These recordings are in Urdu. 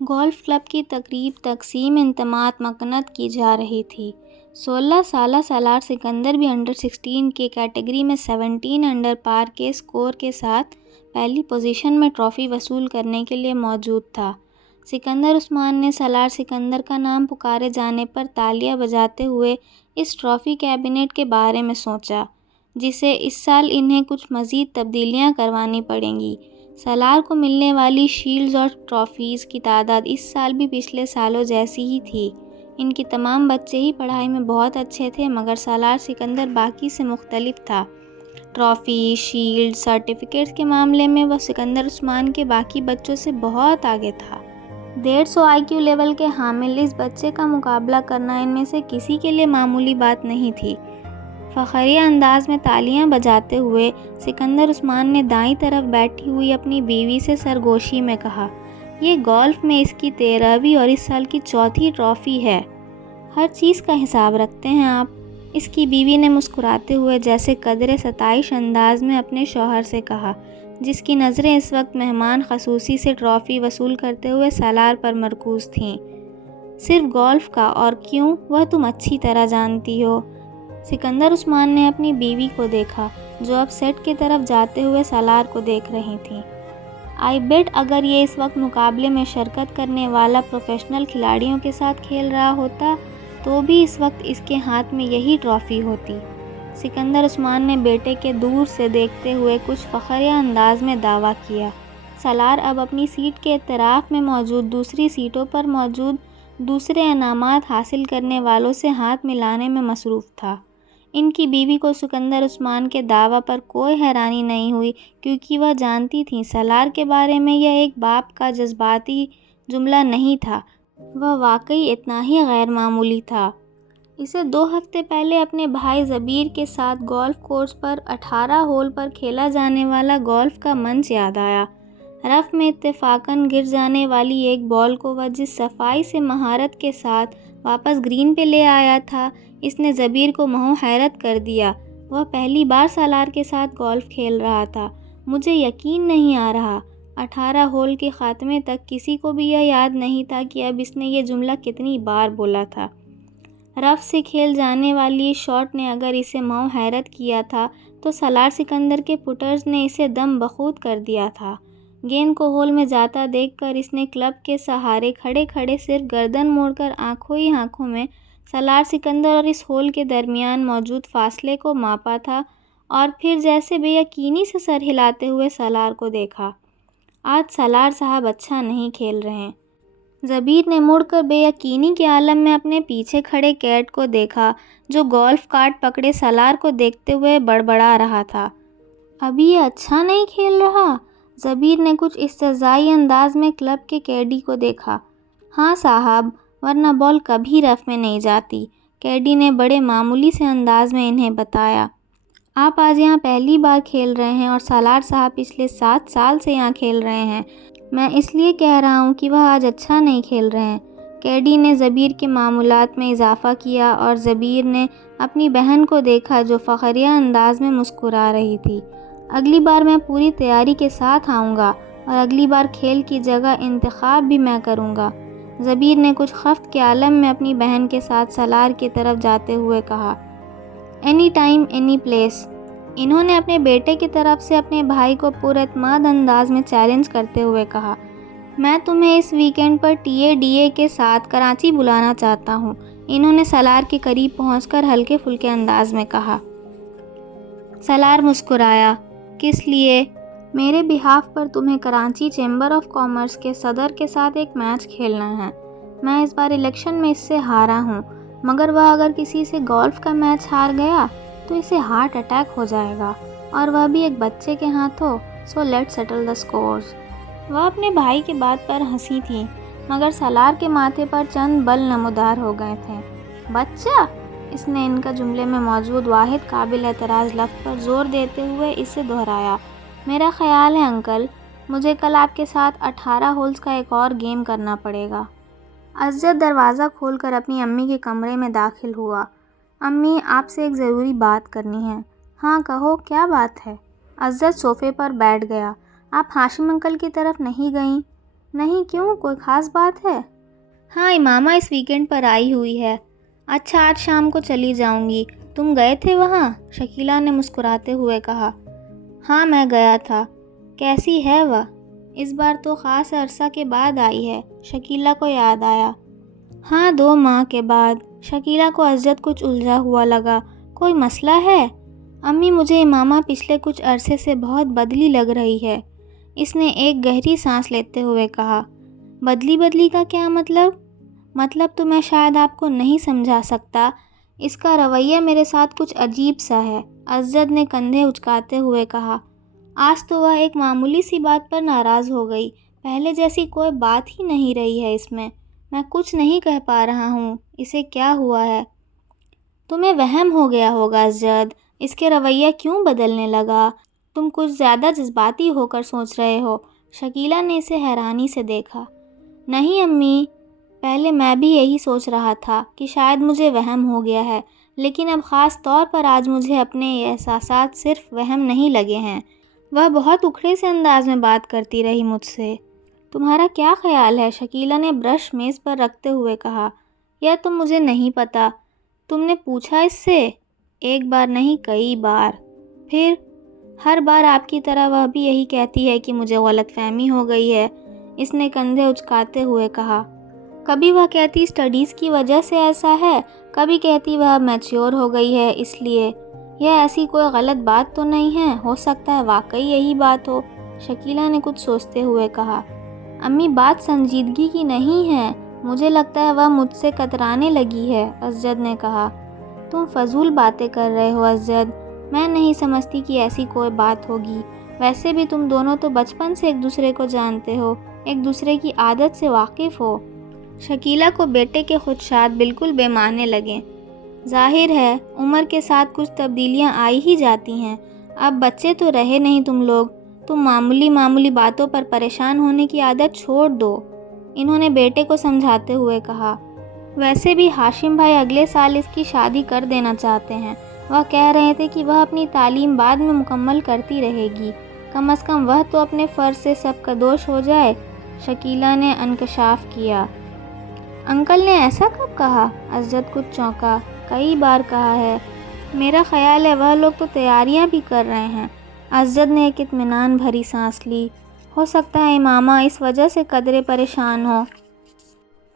گولف کلب کی تقریب تقسیم انعامات مکنت کی جا رہی تھی۔ 16 سالہ سالار سکندر بھی انڈر 16 کی کیٹیگری میں 17 انڈر پار کے اسکور کے ساتھ پہلی پوزیشن میں ٹرافی وصول کرنے کے لیے موجود تھا۔ سکندر عثمان نے سالار سکندر کا نام پکارے جانے پر تالیاں بجاتے ہوئے اس ٹرافی کیبنٹ کے بارے میں سوچا، جسے اس سال انہیں کچھ مزید تبدیلیاں کروانی پڑیں گی۔ سالار کو ملنے والی شیلڈز اور ٹرافیز کی تعداد اس سال بھی پچھلے سالوں جیسی ہی تھی۔ ان کی تمام بچے ہی پڑھائی میں بہت اچھے تھے، مگر سالار سکندر باقی سے مختلف تھا۔ ٹرافی، شیلڈ، سرٹیفکیٹس کے معاملے میں وہ سکندر عثمان کے باقی بچوں سے بہت آگے تھا۔ 150 آئی کیو لیول کے حامل اس بچے کا مقابلہ کرنا ان میں سے کسی کے لیے معمولی بات نہیں تھی۔ فخریہ انداز میں تالیاں بجاتے ہوئے سکندر عثمان نے دائیں طرف بیٹھی ہوئی اپنی بیوی سے سرگوشی میں کہا، یہ گولف میں اس کی 13ویں اور اس سال کی 4تھی ٹرافی ہے۔ ہر چیز کا حساب رکھتے ہیں آپ؟ اس کی بیوی نے مسکراتے ہوئے جیسے قدرے ستائش انداز میں اپنے شوہر سے کہا، جس کی نظریں اس وقت مہمان خصوصی سے ٹرافی وصول کرتے ہوئے سالار پر مرکوز تھیں۔ صرف گولف کا، اور کیوں، وہ تم اچھی طرح جانتی ہو۔ سکندر عثمان نے اپنی بیوی کو دیکھا، جو اب سیٹ کی طرف جاتے ہوئے سالار کو دیکھ رہی تھیں۔ آئی بیٹ اگر یہ اس وقت مقابلے میں شرکت کرنے والا پروفیشنل کھلاڑیوں کے ساتھ کھیل رہا ہوتا تو بھی اس وقت اس کے ہاتھ میں یہی ٹرافی ہوتی۔ سکندر عثمان نے بیٹے کے دور سے دیکھتے ہوئے کچھ فخریہ انداز میں دعویٰ کیا۔ سالار اب اپنی سیٹ کے اطراف میں موجود دوسری سیٹوں پر موجود دوسرے انعامات حاصل کرنے والوں سے ہاتھ ملانے میں مصروف تھا۔ ان کی بیوی کو سکندر عثمان کے دعویٰ پر کوئی حیرانی نہیں ہوئی، کیونکہ وہ جانتی تھیں سالار کے بارے میں یہ ایک باپ کا جذباتی جملہ نہیں تھا، وہ واقعی اتنا ہی غیر معمولی تھا۔ اسے 2 ہفتے پہلے اپنے بھائی زبیر کے ساتھ گولف کورس پر 18 ہول پر کھیلا جانے والا گولف کا منچ یاد آیا۔ رف میں اتفاقاً گر جانے والی ایک بال کو وہ جس صفائی سے مہارت کے ساتھ واپس گرین پہ لے آیا تھا، اس نے زبیر کو محو حیرت کر دیا۔ وہ پہلی بار سالار کے ساتھ گولف کھیل رہا تھا۔ مجھے یقین نہیں آ رہا۔ 18 ہول کے خاتمے تک کسی کو بھی یہ یاد نہیں تھا کہ اب اس نے یہ جملہ کتنی بار بولا تھا۔ رف سے کھیل جانے والی اس شاٹ نے اگر اسے محو حیرت کیا تھا تو سالار سکندر کے پٹرز نے اسے دم بخود کر دیا تھا۔ گیند کو ہول میں جاتا دیکھ کر اس نے کلب کے سہارے کھڑے کھڑے صرف گردن موڑ کر آنکھوں ہی آنکھوں میں سالار سکندر اور اس ہول کے درمیان موجود فاصلے کو ماپا تھا، اور پھر جیسے بے یقینی سے سر ہلاتے ہوئے سالار کو دیکھا۔ آج سالار صاحب اچھا نہیں کھیل رہے۔ زبیر نے مڑ کر بے یقینی کے عالم میں اپنے پیچھے کھڑے کیٹ کو دیکھا، جو گولف کارٹ پکڑے سالار کو دیکھتے ہوئے بڑبڑا رہا تھا۔ ابھی یہ اچھا نہیں کھیل رہا؟ زبیر نے کچھ استہزائی انداز میں کلب کے کیڈی کو دیکھا۔ ہاں صاحب، ورنہ بال کبھی رف میں نہیں جاتی، کیڈی نے بڑے معمولی سے انداز میں انہیں بتایا۔ آپ آج یہاں پہلی بار کھیل رہے ہیں اور سالار صاحب پچھلے 7 سال سے یہاں کھیل رہے ہیں۔ میں اس لیے کہہ رہا ہوں کہ وہ آج اچھا نہیں کھیل رہے ہیں۔ کیڈی نے زبیر کے معمولات میں اضافہ کیا، اور زبیر نے اپنی بہن کو دیکھا جو فخریہ انداز میں مسکرا رہی تھی۔ اگلی بار میں پوری تیاری کے ساتھ آؤں گا، اور اگلی بار کھیل کی جگہ انتخاب بھی میں کروں گا، زبیر نے کچھ خفت کے عالم میں اپنی بہن کے ساتھ سالار کی طرف جاتے ہوئے کہا۔ اینی ٹائم اینی پلیس، انہوں نے اپنے بیٹے کی طرف سے اپنے بھائی کو پراعتماد انداز میں چیلنج کرتے ہوئے کہا۔ میں تمہیں اس ویکنڈ پر TADA کے ساتھ کراچی بلانا چاہتا ہوں، انہوں نے سالار کے قریب پہنچ کر ہلکے پھلکے انداز میں کہا۔ سالار مسکرایا۔ کس لیے؟ میرے بہاف پر تمہیں کراچی چیمبر آف کامرس کے صدر کے ساتھ ایک میچ کھیلنا ہے۔ میں اس بار الیکشن میں اس سے ہارا ہوں، مگر وہ اگر کسی سے گولف کا میچ ہار گیا تو اسے ہارٹ اٹیک ہو جائے گا، اور وہ بھی ایک بچے کے ہاتھوں۔ So let settle the scores. وہ اپنے بھائی کی بات پر ہنسی تھی، مگر سالار کے ماتھے پر چند بل نمودار ہو گئے تھے۔ بچہ؟ اس نے ان کا جملے میں موجود واحد قابل اعتراض لفظ پر زور دیتے ہوئے اسے دہرایا۔ میرا خیال ہے انکل، مجھے کل آپ کے ساتھ 18 ہولز کا ایک اور گیم کرنا پڑے گا۔ اسجد دروازہ کھول کر اپنی امی کے کمرے میں داخل ہوا۔ امی، آپ سے ایک ضروری بات کرنی ہے۔ ہاں کہو، کیا بات ہے؟ اسجد صوفے پر بیٹھ گیا۔ آپ ہاشم انکل کی طرف نہیں گئیں؟ نہیں کیوں، کوئی خاص بات ہے؟ ہاں امامہ اس ویکنڈ پر آئی ہوئی ہے۔ اچھا آج شام کو چلی جاؤں گی، تم گئے تھے وہاں؟ شکیلہ نے مسکراتے ہوئے کہا۔ ہاں میں گیا تھا۔ کیسی ہے وہ؟ اس بار تو خاص عرصہ کے بعد آئی ہے، شکیلہ کو یاد آیا۔ ہاں 2 ماہ کے بعد۔ شکیلہ کو ازجد کچھ الجھا ہوا لگا۔ کوئی مسئلہ ہے؟ امی مجھے امامہ پچھلے کچھ عرصے سے بہت بدلی لگ رہی ہے، اس نے ایک گہری سانس لیتے ہوئے کہا۔ بدلی کا کیا مطلب؟ مطلب تو میں شاید آپ کو نہیں سمجھا سکتا، اس کا رویہ میرے ساتھ کچھ عجیب سا ہے، ازجد نے کندھے اچکاتے ہوئے کہا۔ آج تو وہ ایک معمولی سی بات پر ناراض ہو گئی، پہلے جیسی کوئی بات ہی نہیں رہی ہے اس میں کچھ نہیں کہہ پا رہا ہوں، اسے کیا ہوا ہے؟ تمہیں وہم ہو گیا ہوگا ازجد، اس کے رویہ کیوں بدلنے لگا؟ تم کچھ زیادہ جذباتی ہو کر سوچ رہے ہو۔ شکیلہ نے اسے حیرانی سے دیکھا۔ نہیں امی، پہلے میں بھی یہی سوچ رہا تھا کہ شاید مجھے وہم ہو گیا ہے، لیکن اب خاص طور پر آج مجھے اپنے یہ احساسات صرف وہم نہیں لگے ہیں۔ وہ بہت اکھڑے سے انداز میں بات کرتی رہی مجھ سے۔ تمہارا کیا خیال ہے؟ شکیلہ نے برش میز پر رکھتے ہوئے کہا۔ یا تم مجھے نہیں پتا؟ تم نے پوچھا اس سے؟ ایک بار نہیں کئی بار۔ پھر؟ ہر بار آپ کی طرح وہ بھی یہی کہتی ہے کہ مجھے غلط فہمی ہو گئی ہے، اس نے کندھے اچکاتے ہوئے کہا۔ کبھی وہ کہتی اسٹڈیز کی وجہ سے ایسا ہے، کبھی کہتی وہ میچیور ہو گئی ہے اس لیے۔ یہ ایسی کوئی غلط بات تو نہیں ہے؟ ہو سکتا ہے واقعی یہی بات ہو، شکیلہ نے کچھ سوچتے ہوئے کہا۔ امی بات سنجیدگی کی نہیں ہے، مجھے لگتا ہے وہ مجھ سے کترانے لگی ہے، ازجد نے کہا۔ تم فضول باتیں کر رہے ہو ازجد، میں نہیں سمجھتی کہ ایسی کوئی بات ہوگی، ویسے بھی تم دونوں تو بچپن سے ایک دوسرے کو جانتے ہو، ایک دوسرے کی عادت سے واقف ہو۔ شکیلہ کو بیٹے کے خدشات بالکل بے معنی لگے۔ ظاہر ہے عمر کے ساتھ کچھ تبدیلیاں آئی ہی جاتی ہیں، اب بچے تو رہے نہیں تم لوگ، تم معمولی باتوں پر پریشان ہونے کی عادت چھوڑ دو، انہوں نے بیٹے کو سمجھاتے ہوئے کہا۔ ویسے بھی ہاشم بھائی اگلے سال اس کی شادی کر دینا چاہتے ہیں، وہ کہہ رہے تھے کہ وہ اپنی تعلیم بعد میں مکمل کرتی رہے گی، کم از کم وہ تو اپنے فرض سے سب قدوش ہو جائے، شکیلہ نے انکشاف کیا۔ انکل نے ایسا کب کہا؟ ازجد کچھ چونکا۔ کئی بار کہا ہے، میرا خیال ہے وہ لوگ تو تیاریاں بھی کر رہے ہیں، ازجد نے ایک اطمینان بھری سانس لی۔ ہو سکتا ہے امامہ اس وجہ سے قدرے پریشان ہو۔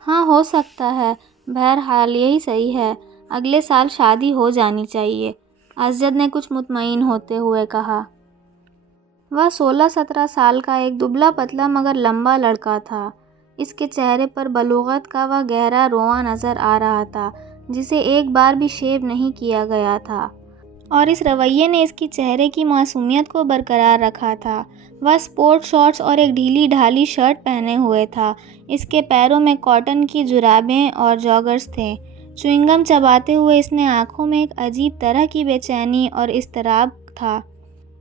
ہاں ہو سکتا ہے، بہرحال یہی صحیح ہے، اگلے سال شادی ہو جانی چاہیے، ازجد نے کچھ مطمئن ہوتے ہوئے کہا۔ وہ 16-17 سال کا ایک دبلا پتلا مگر لمبا لڑکا تھا، اس کے چہرے پر بلوغت کا وہ گہرا رواں نظر آ رہا تھا جسے ایک بار بھی شیو نہیں کیا گیا تھا، اور اس رویے نے اس کی چہرے کی معصومیت کو برقرار رکھا تھا۔ وہ سپورٹ شارٹس اور ایک ڈھیلی ڈھالی شرٹ پہنے ہوئے تھا، اس کے پیروں میں کاٹن کی جرابیں اور جاگرز تھے۔ چوئنگم چباتے ہوئے اس نے آنکھوں میں ایک عجیب طرح کی بے چینی اور اضطراب تھا۔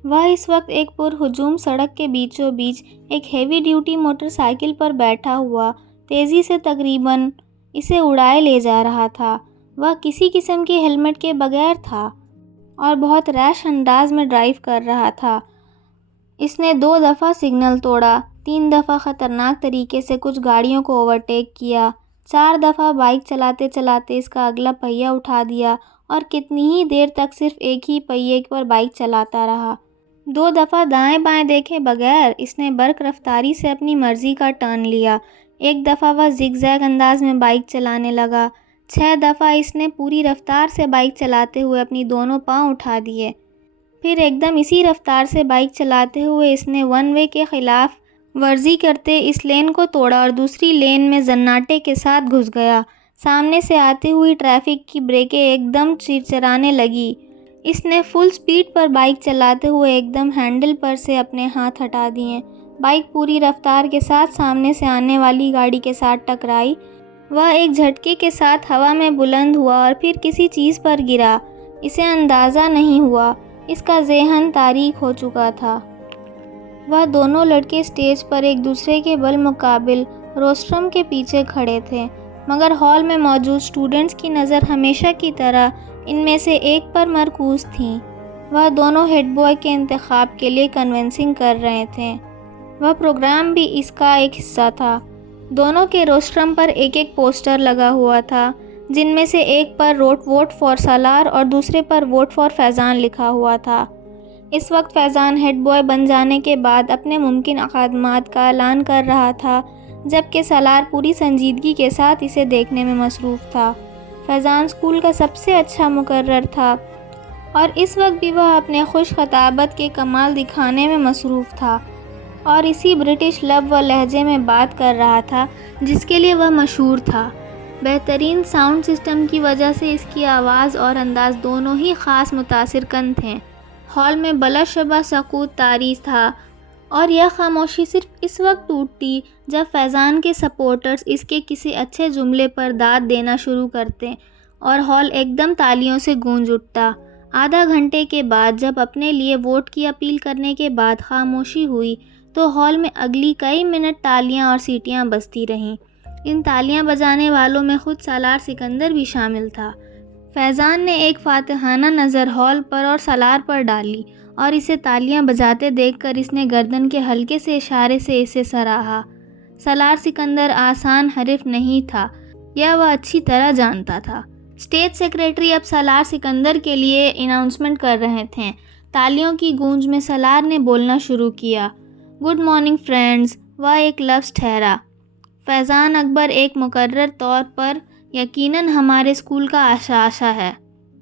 وہ اس وقت ایک پرہجوم سڑک کے بیچوں بیچ ایک ہیوی ڈیوٹی موٹر سائیکل پر بیٹھا ہوا تیزی سے تقریباً اسے اڑائے لے جا رہا تھا۔ وہ کسی قسم کے ہیلمٹ کے بغیر تھا اور بہت ریش انداز میں ڈرائیو کر رہا تھا۔ اس نے 2 دفعہ سگنل توڑا، 3 دفعہ خطرناک طریقے سے کچھ گاڑیوں کو اوورٹیک کیا، 4 دفعہ بائک چلاتے چلاتے اس کا اگلا پہیہ اٹھا دیا اور کتنی ہی دیر تک صرف ایک ہی پہیے پر بائک چلاتا رہا۔ 2 دفعہ دائیں بائیں دیکھے بغیر اس نے برق رفتاری سے اپنی مرضی کا ٹرن لیا، 1 دفعہ وہ زگ زیگ انداز میں بائک چلانے لگا، 6 دفعہ اس نے پوری رفتار سے بائک چلاتے ہوئے اپنی دونوں پاؤں اٹھا دیے، پھر ایک دم اسی رفتار سے بائک چلاتے ہوئے اس نے ون وے کے خلاف ورزی کرتے اس لین کو توڑا اور دوسری لین میں زناٹے کے ساتھ گھس گیا۔ سامنے سے آتی ہوئی ٹریفک کی بریکیں ایک دم چرچرانے لگی، اس نے فل سپیڈ پر بائک چلاتے ہوئے ایک دم ہینڈل پر سے اپنے ہاتھ ہٹا دیے، بائک پوری رفتار کے ساتھ سامنے سے آنے والی گاڑی کے ساتھ ٹکرائی، وہ ایک جھٹکے کے ساتھ ہوا میں بلند ہوا اور پھر کسی چیز پر گرا، اسے اندازہ نہیں ہوا، اس کا ذہن تاریک ہو چکا تھا۔ وہ دونوں لڑکے اسٹیج پر ایک دوسرے کے بالمقابل روسٹرم کے پیچھے کھڑے تھے، مگر ہال میں موجود اسٹوڈنٹس کی نظر ہمیشہ کی طرح ان میں سے ایک پر مرکوز تھی۔ وہ دونوں ہیڈ بوائے کے انتخاب کے لیے کنونسنگ کر رہے تھے۔ وہ پروگرام بھی اس کا ایک حصہ تھا۔ دونوں کے روسٹرم پر ایک ایک پوسٹر لگا ہوا تھا، جن میں سے ایک پر ووٹ فار سالار اور دوسرے پر ووٹ فار فیضان لکھا ہوا تھا۔ اس وقت فیضان ہیڈ بوائے بن جانے کے بعد اپنے ممکن اقدامات کا اعلان کر رہا تھا، جبکہ سالار پوری سنجیدگی کے ساتھ اسے دیکھنے میں مصروف تھا۔ فیضان اسکول کا سب سے اچھا مقرر تھا اور اس وقت بھی وہ اپنے خوش خطابت کے کمال دکھانے میں مصروف تھا اور اسی برٹش لب و لہجے میں بات کر رہا تھا جس کے لیے وہ مشہور تھا۔ بہترین ساؤنڈ سسٹم کی وجہ سے اس کی آواز اور انداز دونوں ہی خاص متاثر کن تھے۔ ہال میں بلا شبہ سکوت طاری تھا اور یہ خاموشی صرف اس وقت ٹوٹتی جب فیضان کے سپورٹرز اس کے کسی اچھے جملے پر داد دینا شروع کرتے اور ہال ایک دم تالیوں سے گونج اٹھتا۔ آدھا گھنٹے کے بعد جب اپنے لیے ووٹ کی اپیل کرنے کے بعد خاموشی ہوئی تو ہال میں اگلی کئی منٹ تالیاں اور سیٹیاں بجتی رہیں۔ ان تالیاں بجانے والوں میں خود سالار سکندر بھی شامل تھا۔ فیضان نے ایک فاتحانہ نظر ہال پر اور سالار پر ڈالی اور اسے تالیاں بجاتے دیکھ کر اس نے گردن کے ہلکے سے اشارے سے اسے سراہا۔ سالار سکندر آسان حریف نہیں تھا، یہ وہ اچھی طرح جانتا تھا۔ اسٹیج سیکریٹری اب سالار سکندر کے لیے اناؤنسمنٹ کر رہے تھے۔ تالیوں کی گونج میں سالار نے بولنا شروع کیا، گڈ مارننگ فرینڈز۔ وہ ایک لفظ ٹھہرا، فیضان اکبر ایک مقرر طور پر یقیناً ہمارے اسکول کا عشاء ہے۔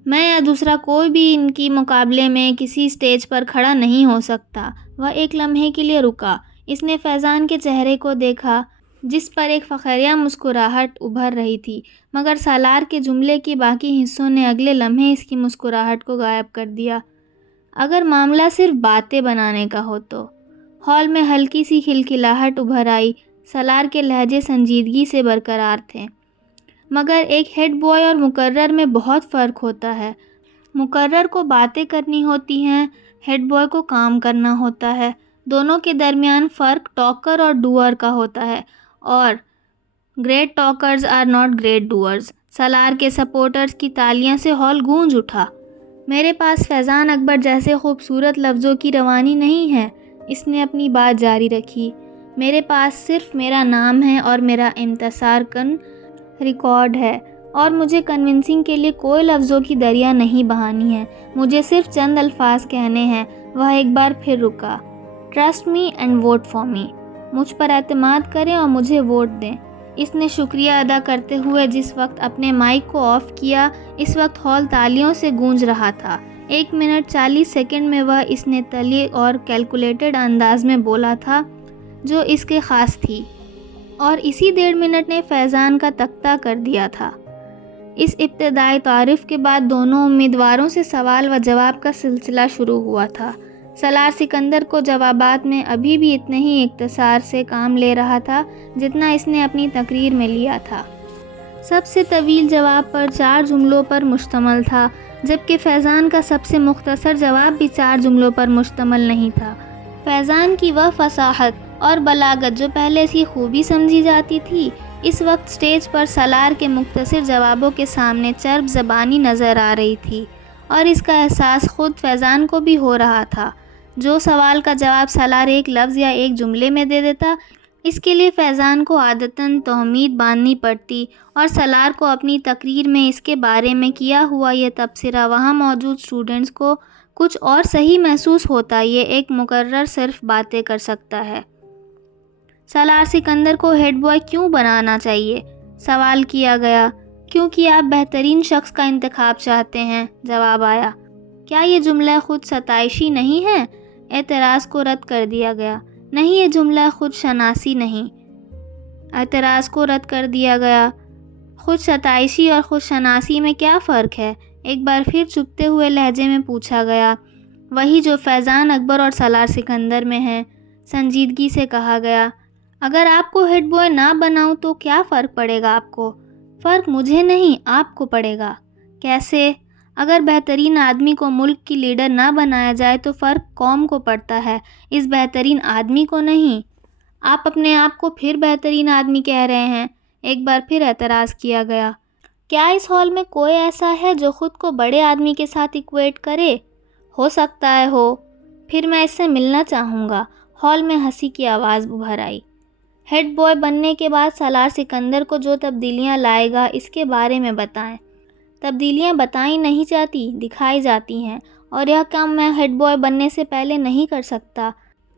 میں یا دوسرا کوئی بھی ان کی مقابلے میں کسی اسٹیج پر کھڑا نہیں ہو سکتا۔ وہ ایک لمحے کے لیے رکا۔ اس نے فیضان کے چہرے کو دیکھا جس پر ایک فخریہ مسکراہٹ ابھر رہی تھی، مگر سالار کے جملے کے باقی حصوں نے اگلے لمحے اس کی مسکراہٹ کو غائب کر دیا۔ اگر معاملہ صرف باتیں بنانے کا ہو تو۔ ہال میں ہلکی سی کھلکھلاہٹ ابھر آئی۔ سالار کے لہجے سنجیدگی سے برقرار تھے، مگر ایک ہیڈ بوائے اور مقرر میں بہت فرق ہوتا ہے۔ مقرر کو باتیں کرنی ہوتی ہیں، ہیڈ بوائے کو کام کرنا ہوتا ہے۔ دونوں کے درمیان فرق ٹاکر اور ڈوئر کا ہوتا ہے، اور great talkers are not great doers. Salar کے سپورٹرز کی تالیاں سے ہال گونج اٹھا۔ میرے پاس فیضان اکبر جیسے خوبصورت لفظوں کی روانی نہیں ہے، اس نے اپنی بات جاری رکھی۔ میرے پاس صرف میرا نام ہے اور میرا انتصار کن ریکارڈ ہے، اور مجھے کنونسنگ کے لیے کوئی لفظوں کی دریا نہیں بہانی ہے، مجھے صرف چند الفاظ کہنے ہیں۔ وہ ایک بار پھر رکا، trust me and vote for me. مجھ پر اعتماد کریں اور مجھے ووٹ دیں۔ اس نے شکریہ ادا کرتے ہوئے جس وقت اپنے مائک کو آف کیا، اس وقت ہال تالیوں سے گونج رہا تھا۔ 1 منٹ 40 سیکنڈ میں وہ اس نے تلی اور کیلکولیٹڈ انداز میں بولا تھا جو اس کے خاص تھی، اور اسی 1.5 منٹ نے فیضان کا تختہ کر دیا تھا۔ اس ابتدائی تعارف کے بعد دونوں امیدواروں سے سوال و جواب کا سلسلہ شروع ہوا تھا۔ سالار سکندر کو جوابات میں ابھی بھی اتنے ہی اختصار سے کام لے رہا تھا جتنا اس نے اپنی تقریر میں لیا تھا۔ سب سے طویل جواب پر 4 جملوں پر مشتمل تھا، جبکہ فیضان کا سب سے مختصر جواب بھی 4 جملوں پر مشتمل نہیں تھا۔ فیضان کی وہ فصاحت اور بلاغت جو پہلے سے خوبی سمجھی جاتی تھی، اس وقت سٹیج پر سالار کے مختصر جوابوں کے سامنے چرب زبانی نظر آ رہی تھی، اور اس کا احساس خود فیضان کو بھی ہو رہا تھا۔ جو سوال کا جواب سالار ایک لفظ یا ایک جملے میں دے دیتا، اس کے لیے فیضان کو عادتاً تومید باندھنی پڑتی، اور سالار کو اپنی تقریر میں اس کے بارے میں کیا ہوا یہ تبصرہ وہاں موجود اسٹوڈنٹس کو کچھ اور صحیح محسوس ہوتا۔ یہ ایک مقرر صرف باتیں کر سکتا ہے۔ سالار سکندر کو ہیڈ بوائے کیوں بنانا چاہیے؟ سوال کیا گیا۔ کیونکہ آپ بہترین شخص کا انتخاب چاہتے ہیں، جواب آیا۔ کیا یہ جملہ خود ستائشی نہیں ہے؟ اعتراض کو رد کر دیا گیا۔ نہیں، یہ جملہ خود شناسی نہیں۔ اعتراض کو رد کر دیا گیا۔ خود ستائشی اور خود شناسی میں کیا فرق ہے؟ ایک بار پھر چپتے ہوئے لہجے میں پوچھا گیا۔ وہی جو فیضان اکبر اور سالار سکندر میں ہے، سنجیدگی سے کہا گیا۔ اگر آپ کو ہیڈ بوائے نہ بناؤں تو کیا فرق پڑے گا آپ کو؟ فرق مجھے نہیں، آپ کو پڑے گا۔ کیسے؟ اگر بہترین آدمی کو ملک کی لیڈر نہ بنایا جائے تو فرق قوم کو پڑتا ہے، اس بہترین آدمی کو نہیں۔ آپ اپنے آپ کو پھر بہترین آدمی کہہ رہے ہیں۔ ایک بار پھر اعتراض کیا گیا۔ کیا اس ہال میں کوئی ایسا ہے جو خود کو بڑے آدمی کے ساتھ ایکویٹ کرے؟ ہو سکتا ہے ہو، پھر میں اس سے ملنا چاہوں گا۔ ہال میں ہنسی کی آواز ابھر آئی۔ ہیڈ بوائے بننے کے بعد سالار سکندر کو جو تبدیلیاں لائے گا اس کے بارے میں بتائیں۔ تبدیلیاں بتائی نہیں جاتی، دکھائی جاتی ہیں، اور یہ کام میں ہیڈ بوائے بننے سے پہلے نہیں کر سکتا۔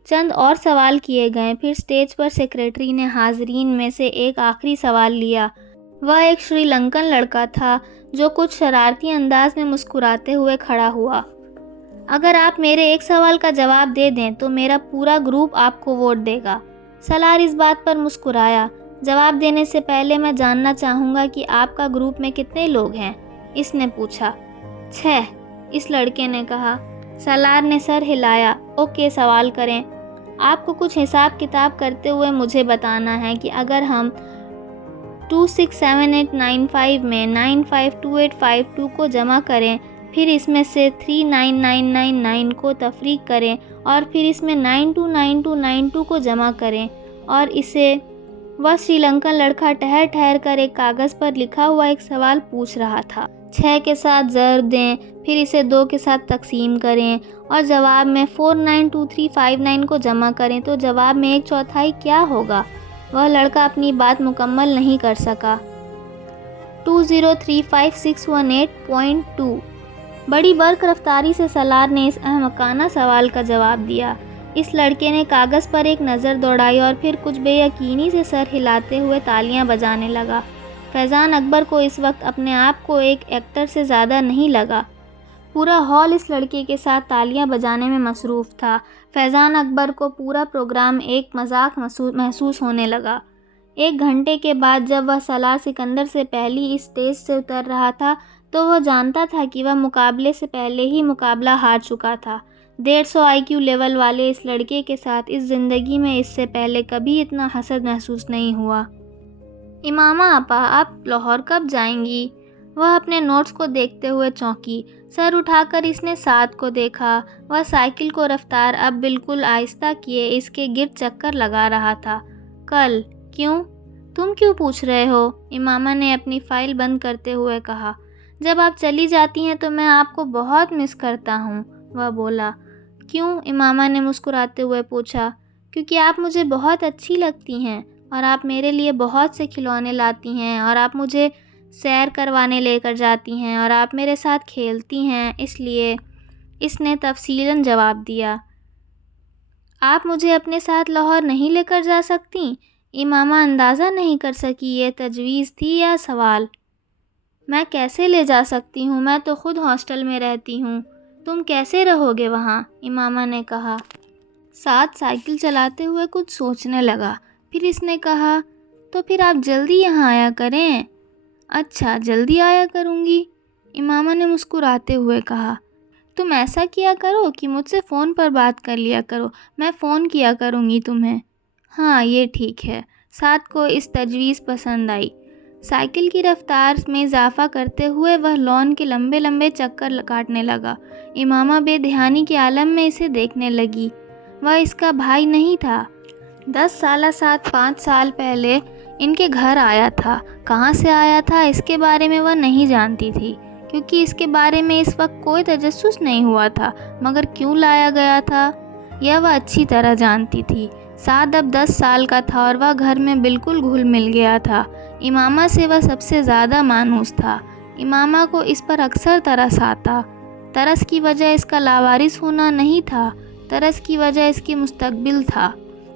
چند اور سوال کیے گئے، پھر سٹیج پر سیکریٹری نے حاضرین میں سے ایک آخری سوال لیا۔ وہ ایک شری لنکن لڑکا تھا جو کچھ شرارتی انداز میں مسکراتے ہوئے کھڑا ہوا۔ اگر آپ میرے ایک سوال کا جواب دے دیں تو میرا پورا گروپ آپ کو ووٹ دے گا۔ سالار اس بات پر مسکرایا۔ جواب دینے سے پہلے میں جاننا چاہوں گا کہ آپ کا گروپ میں کتنے لوگ ہیں؟ اس نے پوچھا۔ 6، اس لڑکے نے کہا۔ سالار نے سر ہلایا۔ اوکے، سوال کریں۔ آپ کو کچھ حساب کتاب کرتے ہوئے مجھے بتانا ہے کہ اگر ہم 267895 میں 952852 کو جمع کریں، پھر اس میں سے 39999 کو تفریق کریں اور پھر اس میں 929292 کو جمع کریں اور اسے وہ شری لنکن لڑکا ٹھہر کر ایک کاغذ پر لکھا ہوا ایک سوال پوچھ رہا تھا۔ 6 کے ساتھ ضرب دیں، پھر اسے 2 کے ساتھ تقسیم کریں اور جواب میں 492359 کو جمع کریں تو جواب میں 1/4 کیا ہوگا؟ وہ لڑکا اپنی بات مکمل نہیں کر سکا۔ 2035618.2۔ بڑی برق رفتاری سے سالار نے اس احمقانہ سوال کا جواب دیا۔ اس لڑکے نے کاغذ پر ایک نظر دوڑائی اور پھر کچھ بے یقینی سے سر ہلاتے ہوئے تالیاں بجانے لگا۔ فیضان اکبر کو اس وقت اپنے آپ کو ایک ایکٹر سے زیادہ نہیں لگا۔ پورا ہال اس لڑکے کے ساتھ تالیاں بجانے میں مصروف تھا۔ فیضان اکبر کو پورا پروگرام ایک مذاق محسوس ہونے لگا۔ 1 گھنٹے کے بعد جب وہ سالار سکندر سے پہلی اس اسٹیج سے اتر رہا تھا تو وہ جانتا تھا کہ وہ مقابلے سے پہلے ہی مقابلہ ہار چکا تھا۔ 150 IQ لیول والے اس لڑکے کے ساتھ اس زندگی میں اس سے پہلے کبھی اتنا حسد محسوس نہیں ہوا۔ امامہ آپا، آپ لاہور کب جائیں گی؟ وہ اپنے نوٹس کو دیکھتے ہوئے چونکی۔ سر اٹھا کر اس نے سعد کو دیکھا۔ وہ سائیکل کو رفتار اب بالکل آہستہ کیے اس کے گرد چکر لگا رہا تھا۔ کل؟ کیوں؟ تم کیوں پوچھ رہے ہو؟ امامہ نے اپنی فائل بند کرتے ہوئے کہا۔ جب آپ چلی جاتی ہیں تو میں آپ کو بہت مس کرتا ہوں، وہ بولا۔ کیوں؟ امامہ نے مسکراتے ہوئے پوچھا۔ کیونکہ آپ مجھے بہت اچھی لگتی ہیں اور آپ میرے لیے بہت سے کھلونے لاتی ہیں اور آپ مجھے سیر کروانے لے کر جاتی ہیں اور آپ میرے ساتھ کھیلتی ہیں، اس لیے۔ اس نے تفصیلاً جواب دیا۔ آپ مجھے اپنے ساتھ لاہور نہیں لے کر جا سکتی؟ امامہ اندازہ نہیں کر سکی یہ تجویز تھی یا سوال۔ میں کیسے لے جا سکتی ہوں؟ میں تو خود ہاسٹل میں رہتی ہوں۔ تم کیسے رہو گے وہاں؟ امامہ نے کہا۔ سعد سائیکل چلاتے ہوئے کچھ سوچنے لگا، پھر اس نے کہا، تو پھر آپ جلدی یہاں آیا کریں۔ اچھا، جلدی آیا کروں گی، امامہ نے مسکراتے ہوئے کہا۔ تم ایسا کیا کرو کہ مجھ سے فون پر بات کر لیا کرو، میں فون کیا کروں گی تمہیں۔ ہاں، یہ ٹھیک ہے۔ سعد کو اس تجویز پسند آئی۔ سائیکل کی رفتار میں اضافہ کرتے ہوئے وہ لان کے لمبے لمبے چکر کاٹنے لگا۔ امامہ بے دھیانی کے عالم میں اسے دیکھنے لگی۔ وہ اس کا بھائی نہیں تھا۔ 10 سالہ سعد 5 سال پہلے ان کے گھر آیا تھا۔ کہاں سے آیا تھا اس کے بارے میں وہ نہیں جانتی تھی، کیونکہ اس کے بارے میں اس وقت کوئی تجسس نہیں ہوا تھا، مگر کیوں لایا گیا تھا یہ وہ اچھی طرح جانتی تھی۔ سعد اب 10 سال کا تھا اور وہ گھر میں بالکل گھل مل گیا تھا۔ امامہ سے وہ سب سے زیادہ مانوس تھا۔ امامہ کو اس پر اکثر ترس آتا۔ ترس کی وجہ اس کا لاوارث ہونا نہیں تھا، ترس کی وجہ اس کے مستقبل تھا۔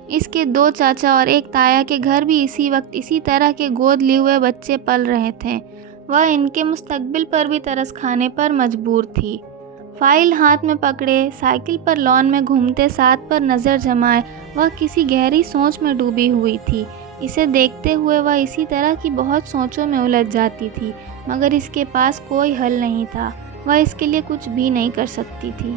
اس کے 2 چاچا اور ایک تایا کے گھر بھی اسی وقت اسی طرح کے گود لیے ہوئے بچے پل رہے تھے۔ وہ ان کے مستقبل پر بھی ترس کھانے پر مجبور تھی۔ فائل ہاتھ میں پکڑے سائیکل پر لان میں گھومتے سعد پر نظر جمائے وہ کسی گہری سوچ میں ڈوبی ہوئی تھی۔ اسے دیکھتے ہوئے وہ اسی طرح کی بہت سوچوں میں الجھ جاتی تھی، مگر اس کے پاس کوئی حل نہیں تھا۔ وہ اس کے لیے کچھ بھی نہیں کر سکتی تھی۔